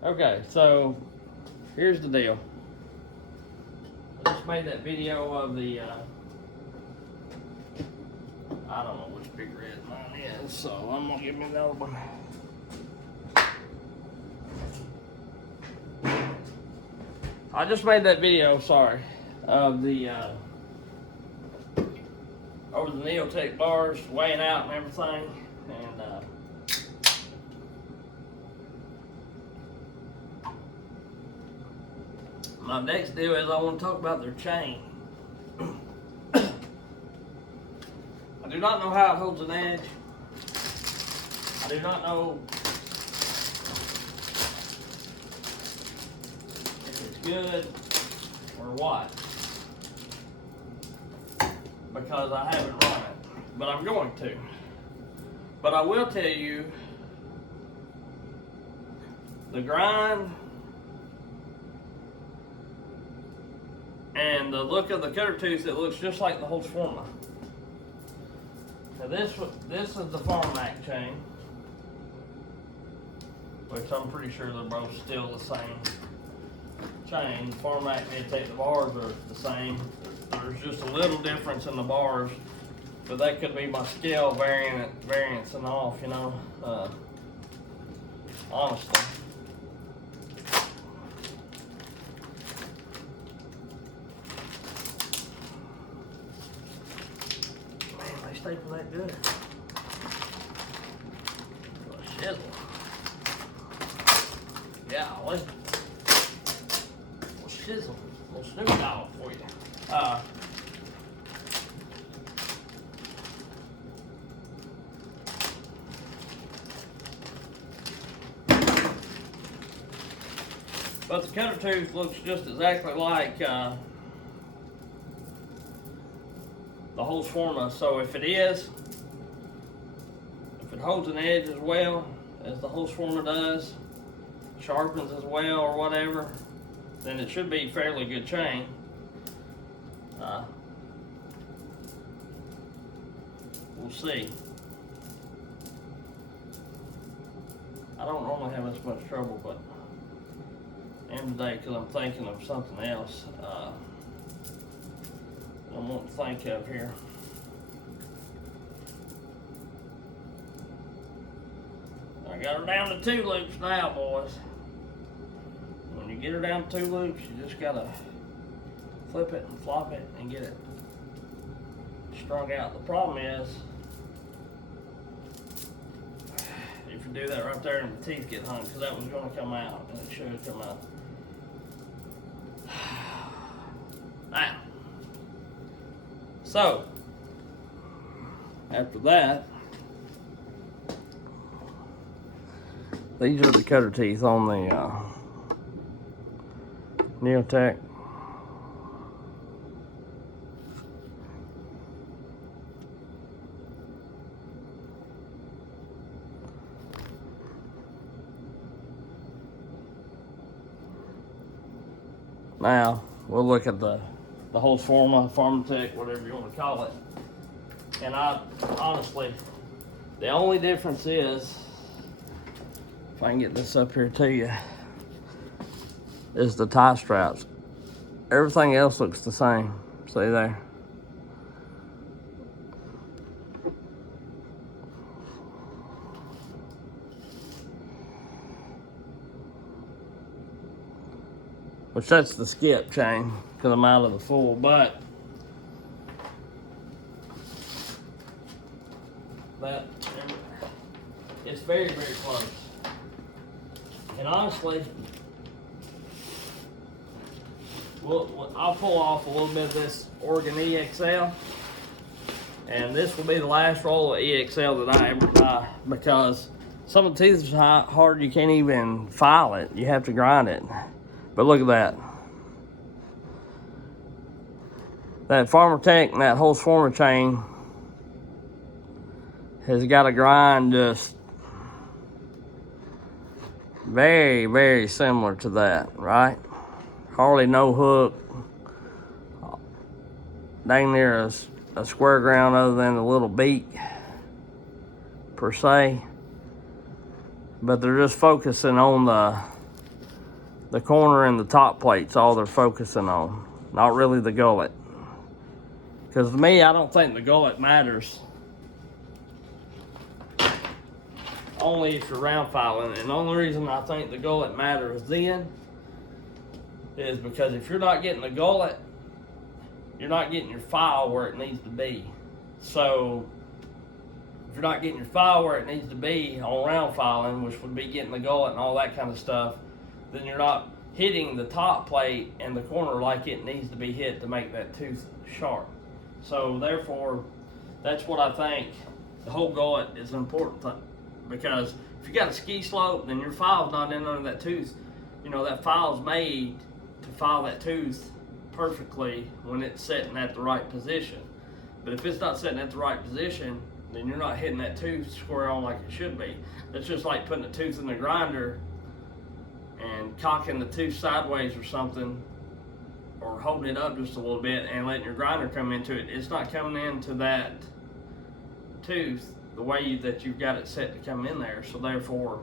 Okay, so here's the deal. I just made that video of the, I don't know which big red mine is, so I'm gonna give me another one. I just made that video, sorry, of the, over the NeoTec bars, weighing out and everything, and, my next deal is I want to talk about their chain. I do not know how it holds an edge. I do not know if it's good or what, because I haven't run it, but I'm going to. But I will tell you, the grind and the look of the cutter tooth, it looks just like the Holzfforma. Now this is the Farmac chain, which I'm pretty sure they're both still the same chain. Farmac did take the bars are the same. There's just a little difference in the bars, but that could be my scale variance and off, you know, honestly. Staple that good. A shizzle. Yeah, let's shizzle. A little Snoop Dogg for you. But the cutter tooth looks just exactly like the Holzfforma, so if it holds an edge as well as the Holzfforma does, sharpens as well or whatever, then it should be fairly good chain. We'll see. I don't normally have this much trouble, but I am today because I'm thinking of something else. I want to think of here. I got her down to 2 loops now, boys. When you get her down to 2 loops, you just gotta flip it and flop it and get it strung out. The problem is, if you do that right there and the teeth get hung, because that was going to come out, and it should come out. Now, so, after that, these are the cutter teeth on the NeoTec. Now, we'll look at the Holzfforma, Farmatech, whatever you want to call it. And I honestly, the only difference is, if I can get this up here to you, is the tie straps. Everything else looks the same. See there? Which that's the skip chain, because I'm out of the full, but that it's very, very close. And honestly, I'll pull off a little bit of this Oregon EXL, and this will be the last roll of EXL that I ever buy, because some of the teeth is hard, you can't even file it. You have to grind it. But look at that. That Farmatech and that Holzfforma chain has got a grind just very, very similar to that, right? Hardly no hook. Dang near a square ground other than a little beak, per se. But they're just focusing on the corner and the top plate's all they're focusing on, not really the gullet. Because to me, I don't think the gullet matters. Only if you're round filing. And the only reason I think the gullet matters then is because if you're not getting the gullet, you're not getting your file where it needs to be. So if you're not getting your file where it needs to be on round filing, which would be getting the gullet and all that kind of stuff, then you're not hitting the top plate and the corner like it needs to be hit to make that tooth sharp. So therefore, that's what I think the whole gullet is an important thing. Because if you got a ski slope, then your file's not in under that tooth. You know, that file's made to file that tooth perfectly when it's sitting at the right position. But if it's not sitting at the right position, then you're not hitting that tooth square on like it should be. That's just like putting a tooth in the grinder and cocking the tooth sideways or something, or holding it up just a little bit and letting your grinder come into it. It's not coming into that tooth the way that you've got it set to come in there. So therefore,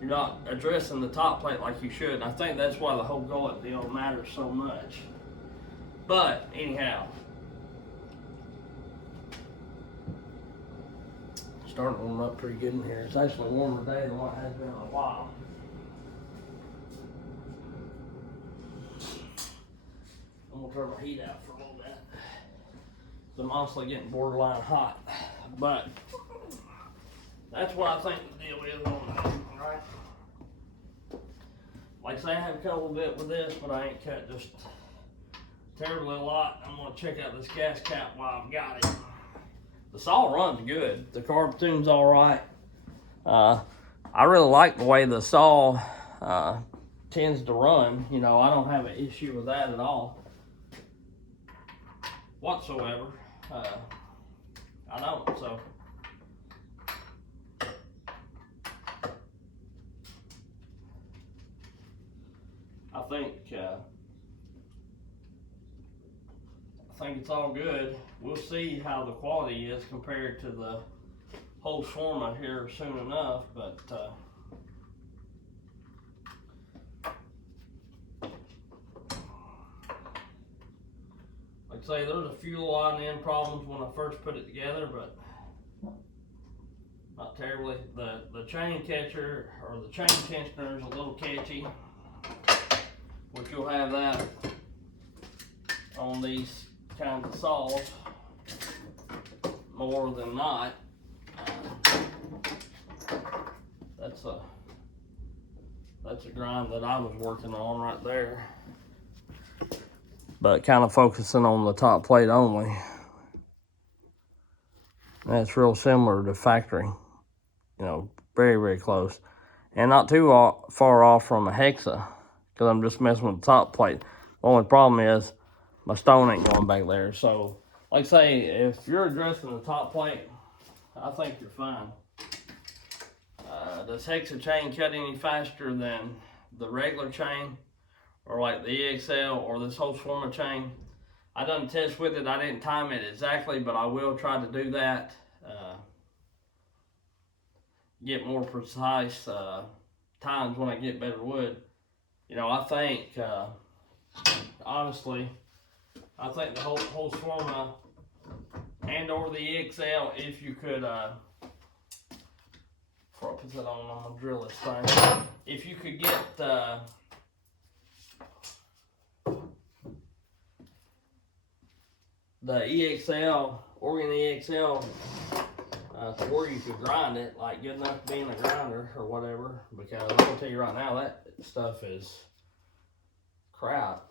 you're not addressing the top plate like you should. And I think that's why the whole gullet deal matters so much. But anyhow, starting to warm up pretty good in here. It's actually a warmer day than what it has been in a while. I'm gonna turn my heat out for a little bit. I'm honestly getting borderline hot, but that's what I think the deal is on that, right? Like I say, I have cut a little bit with this, but I ain't cut just terribly a lot. I'm gonna check out this gas cap while I've got it. The saw runs good. The carb tune's all right. I really like the way the saw tends to run. You know, I don't have an issue with that at all, whatsoever. I don't. So I think it's all good. We'll see how the quality is compared to the Holzfforma here soon enough, but like I say, there's a few little odd and end problems when I first put it together, but not terribly. The chain catcher or the chain tensioner is a little catchy, which you'll have that on these kinds of saws more than not. That's a grind that I was working on right there, but kind of focusing on the top plate only. That's real similar to factory, you know, very, very close, and not too far off from a hexa, because I'm just messing with the top plate. The only problem is my stone ain't going back there. So, like I say, if you're addressing the top plate, I think you're fine. Does hexa chain cut any faster than the regular chain, or like the EXL or this Holzfforma chain? I done a test with it. I didn't time it exactly, but I will try to do that. Get more precise times when I get better wood. You know, I think, honestly, I think the whole Holzfforma and or the EXL, if you could, before I put that on, I'm gonna drill this thing. If you could get the EXL, Oregon EXL, to where you could grind it, like good enough to be in a grinder or whatever, because I'm gonna tell you right now, that stuff is crap.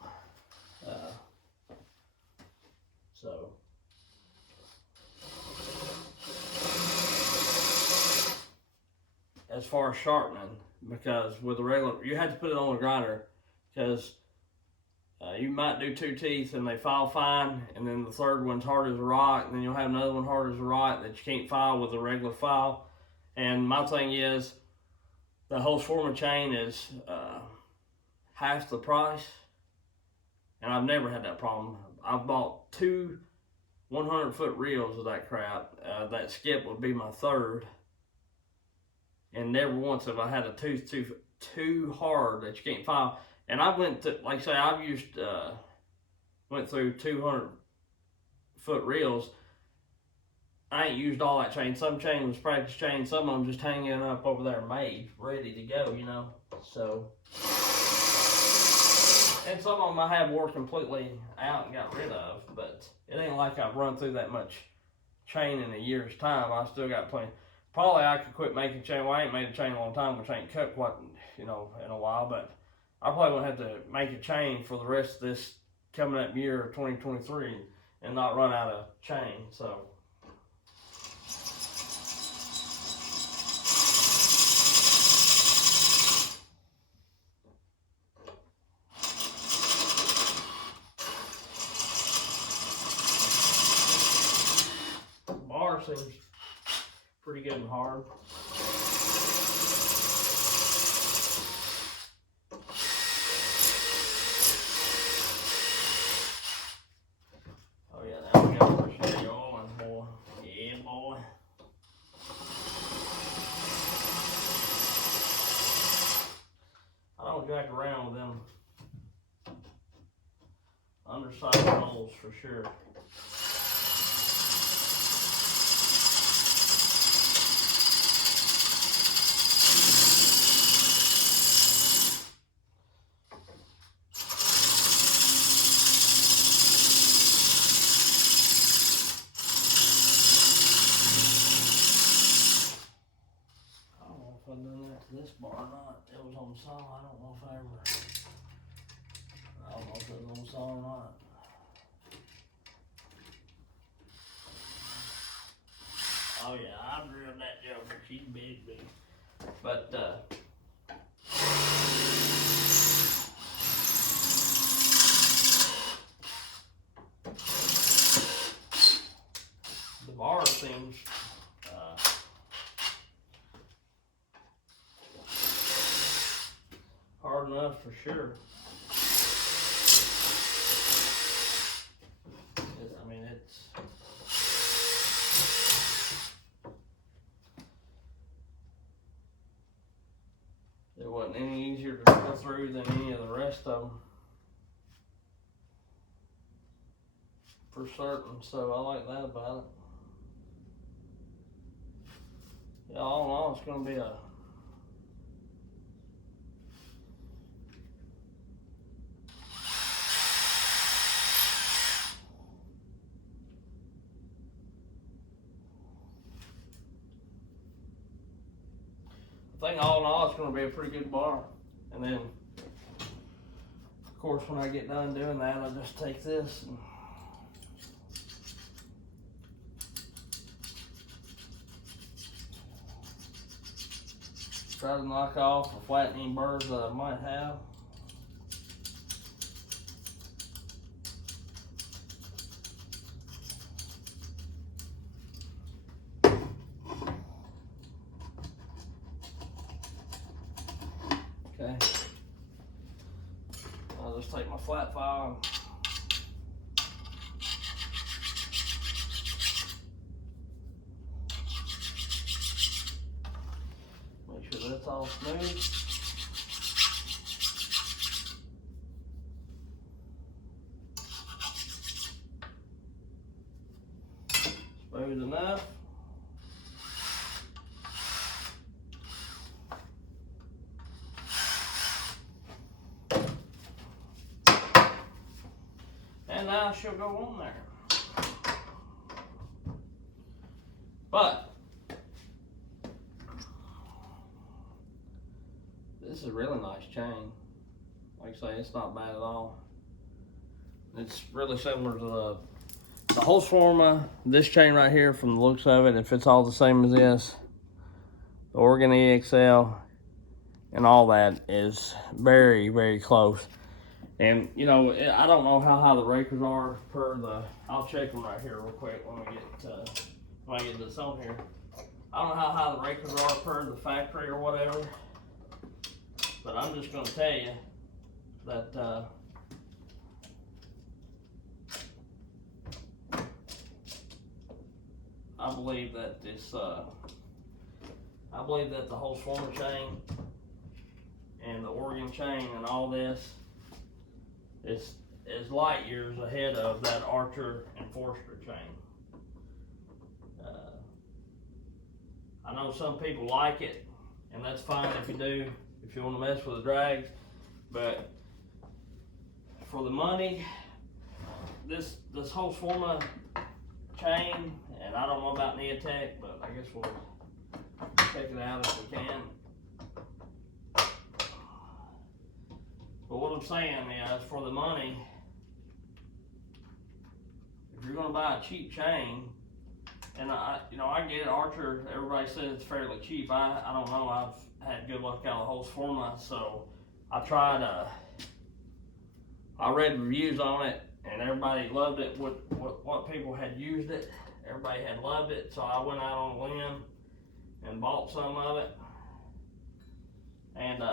So as far as sharpening, because with the regular, you have to put it on a grinder, because you might do 2 teeth and they file fine, and then the third one's hard as a rock, and then you'll have another one hard as a rock that you can't file with a regular file. And my thing is, the Holzfforma chain is half the price, and I've never had that problem. I've bought 2 100-foot reels of that crap. That skip would be my third, and never once have I had a tooth too hard that you can't file. And I went to, like I say, I've used, went through 200-foot reels. I ain't used all that chain. Some chain was practice chain, some of them just hanging up over there made, ready to go, you know. So, and some of them I have wore completely out and got rid of, but it ain't like I've run through that much chain in a year's time. I still got plenty. Probably I could quit making chain. Well, I ain't made a chain in a long time, which I ain't cut quite, you know, in a while, but I probably won't have to make a chain for the rest of this coming up year of 2023 and not run out of chain, so. Bar seems pretty good and hard. Oh yeah, now we got to push the oil in, boy. Yeah, boy. I don't jack around with them underside holes for sure. This bar or not. It was on saw. I don't know if it was on saw or not. Oh yeah, I drilled that joker. She's big. But the bar seems hard enough for sure. I mean, it wasn't any easier to go through than any of the rest of them, for certain. So I like that about it. Yeah, all in all, it's going to be a I think all in all, it's going to be a pretty good bar. And then, of course, when I get done doing that, I'll just take this and try to knock off the flattening burrs that I might have. Okay, I'll just take my flat file and make sure that's all smooth. Smooth enough. And now she'll go on there. But this is a really nice chain. Like I say, it's not bad at all. It's really similar to the Holzfforma. This chain right here, from the looks of it, if it's all the same as this, the Oregon EXL and all that is very, very close. And you know, I don't know how high the rakers are per the. I'll check them right here real quick when I get this on here. I don't know how high the rakers are per the factory or whatever, but I'm just going to tell you that I believe that this. I believe that the Holzfforma chain and the Oregon chain and all this is light years ahead of that Archer and Forster chain. I know some people like it, and that's fine if you do, if you want to mess with the drags, but for the money, this Holzfforma chain, and I don't know about NeoTec, but I guess we'll check it out if we can. But what I'm saying is, for the money, if you're gonna buy a cheap chain, and I get it, Archer, everybody says it's fairly cheap. I don't know, I've had good luck out of Holzfforma, so I read reviews on it, and everybody loved it. What people had used it, everybody had loved it, so I went out on a limb and bought some of it, and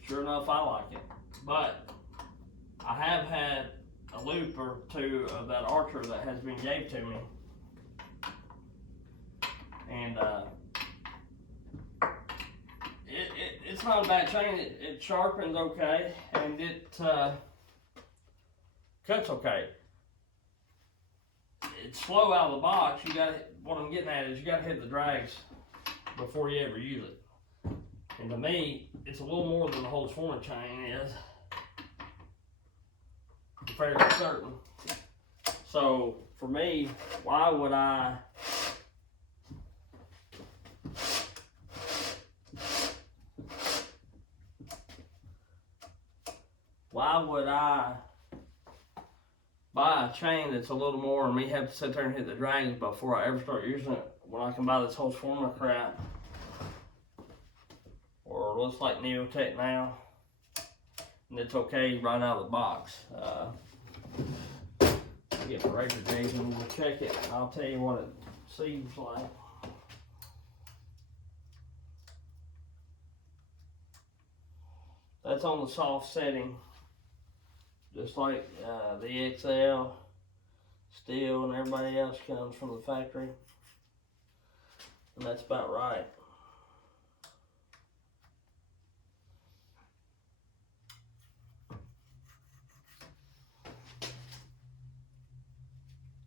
sure enough, I like it. But I have had a loop or two of that Archer that has been gave to me, and it's not a bad chain. It sharpens okay, and it cuts okay. It's slow out of the box. What I'm getting at is you got to hit the drags before you ever use it. And to me, it's a little more than the Holzfforma chain is. I'm fairly certain. So for me, why would I buy a chain that's a little more and me have to sit there and hit the drags before I ever start using it, when I can buy this Holzfforma crap, or it looks like NeoTec now, and it's okay right out of the box. Get the razor gauge and we'll check it, and I'll tell you what it seems like. That's on the soft setting, just like the XL steel and everybody else comes from the factory, and that's about right.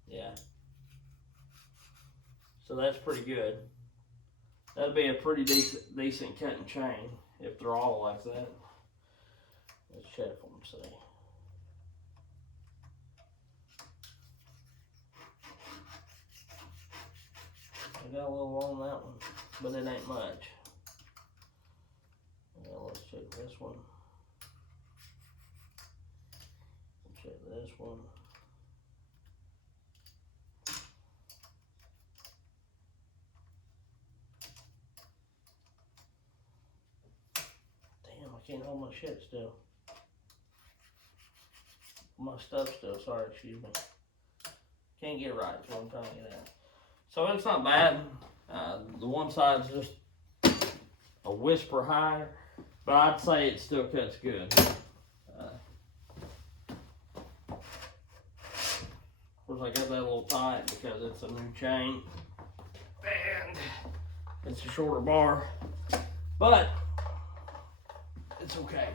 Yeah, so that's pretty good. That'll be a pretty decent cutting chain if they're all like that. Let's check them and see. I got a little on that one, but it ain't much. Yeah, let's check this one. Check this one. Damn, I can't hold my shit still. My stuff still, sorry, excuse me. Can't get right, is what I'm trying to get at. So it's not bad. The one side's just a whisper higher, but I'd say it still cuts good. Of course, I got that a little tight because it's a new chain and it's a shorter bar, but it's okay.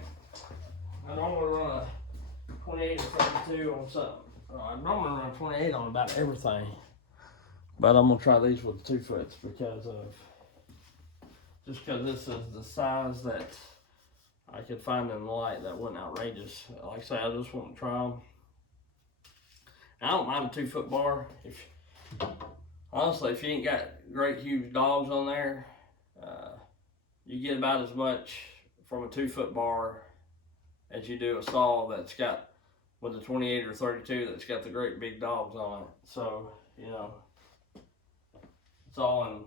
I normally run a 28 or 32 on something. I normally run 28 on about everything, but I'm gonna try these with 2 foots because this is the size that I could find in the light that wasn't outrageous. Like I say, I just want to try them. And I don't mind a 2 foot bar. Honestly, if you ain't got great huge dogs on there, you get about as much from a 2 foot bar as you do a saw that's got, with a 28 or 32 that's got the great big dogs on it. So, you know, it's all in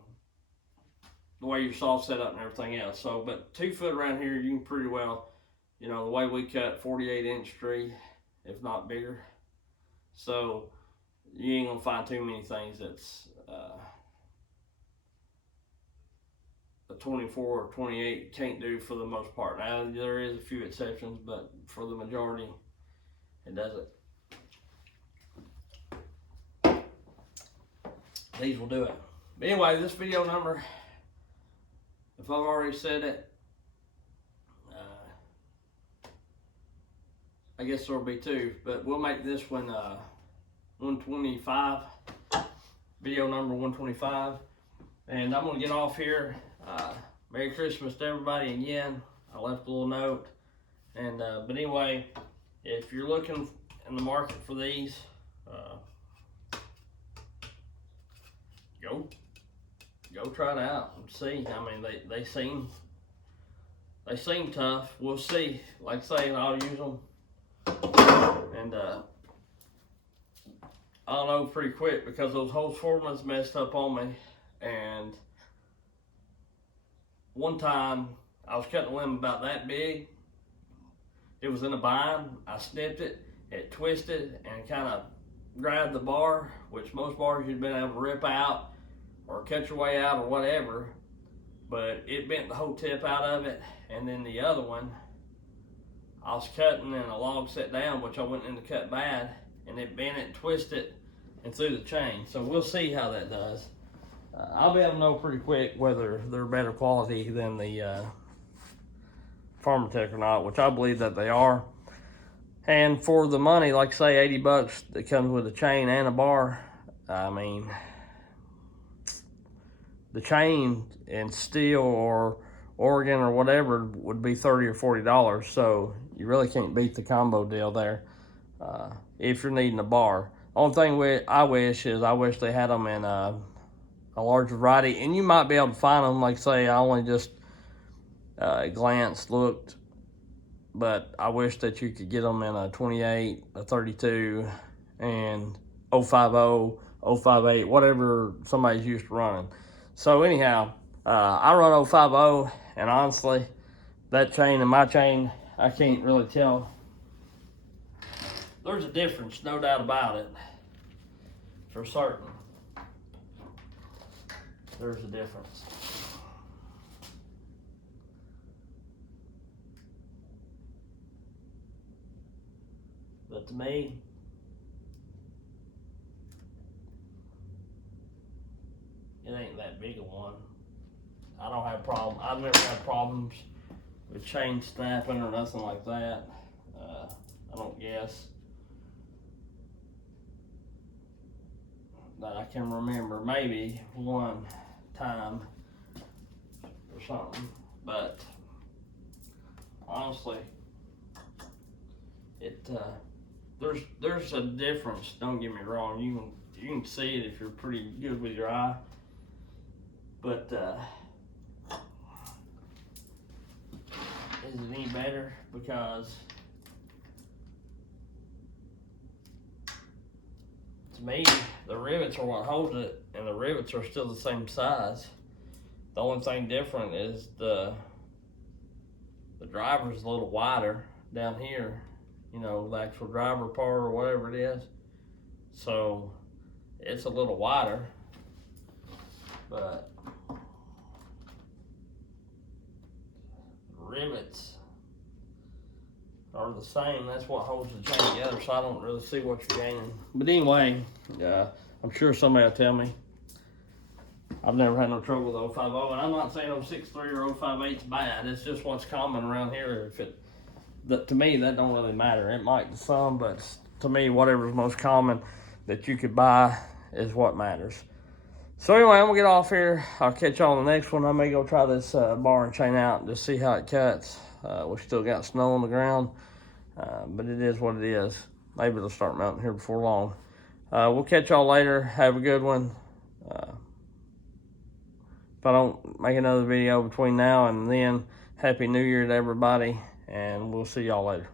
the way your saw's set up and everything else. So, but 2 foot around here, you can pretty well, you know, the way we cut 48-inch tree, if not bigger. So you ain't gonna find too many things that's a 24 or 28 can't do for the most part. Now there is a few exceptions, but for the majority, it does it. These will do it. But anyway, this video number, if I've already said it, I guess there'll be two, but we'll make this one 125, video number 125. And I'm gonna get off here. Merry Christmas to everybody again. I left a little note. And but anyway, if you're looking in the market for these, go try it out and see. I mean, they seem tough. We'll see. Like I say, I'll use them, and I'll know pretty quick because those Holzfformas messed up on me. And one time I was cutting a limb about that big. It was in a bind. I snipped it. It twisted and kind of grabbed the bar, which most bars you'd been able to rip out or cut your way out or whatever. But it bent the whole tip out of it. And then the other one, I was cutting and a log set down, which I went in to cut bad, and it bent it, twisted, and threw the chain. So we'll see how that does. I'll be able to know pretty quick whether they're better quality than the PharmaTech or not, which I believe that they are. And for the money, like say 80 bucks that comes with a chain and a bar, I mean, the chain in steel or Oregon or whatever would be $30 or $40. So you really can't beat the combo deal there if you're needing a bar. Only thing I wish they had them in a larger variety, and you might be able to find them. Like say, I only just glanced, looked, but I wish that you could get them in a 28, a 32, and 050, 058, whatever somebody's used to running. So anyhow, I run 050, and honestly, that chain and my chain, I can't really tell. There's a difference, no doubt about it, for certain. There's a difference. But to me, it ain't that big a one. I don't have problems. I've never had problems with chain snapping or nothing like that. I don't guess that I can remember. Maybe one time or something, but honestly, there's a difference. Don't get me wrong. You can see it if you're pretty good with your eye, but is it any better? Because to me, the rivets are what holds it, and the rivets are still the same size. The only thing different is the driver's a little wider down here, you know, the actual driver part or whatever it is. So it's a little wider, but rivets are the same. That's what holds the chain together, so I don't really see what you're gaining. But anyway, I'm sure somebody will tell me. I've never had no trouble with 050, and I'm not saying 063 or 058 is bad. It's just what's common around here. To me, that don't really matter. It might to some, but to me, whatever's most common that you could buy is what matters. So anyway, I'm gonna get off here. I'll catch y'all on the next one. I may go try this bar and chain out and just see how it cuts. We still got snow on the ground, but it is what it is. Maybe it'll start melting here before long. We'll catch y'all later. Have a good one. If I don't make another video between now and then, Happy New Year to everybody, and we'll see y'all later.